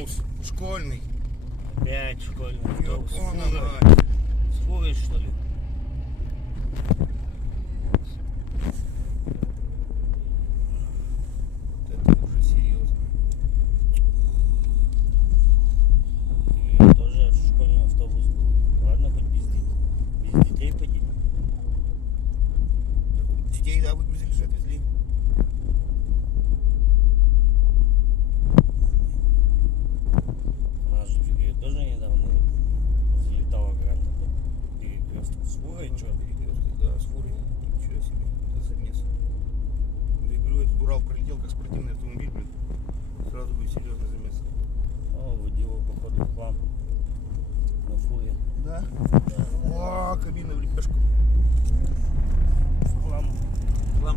автобус школьный. Опять школьный автобус. Ёпона Фура. мать. С фурой, что ли? Это уже серьезно. Я тоже школьный автобус был. Ладно, хоть без детей поди. Детей, да, выгрузили же, отвезли. У нас же в Югре тоже недавно залетала гранта под перекресток. С фурой, что? Перекресток, да, с фурой. Ничего себе, это замес. Я говорю, этот Урал пролетел, как спортивный автомобиль, блин. Сразу будет серьезный замес. О, водила, походу, в хлам на фуре. Да? О, кабина в лепешку. В хлам. Хлам.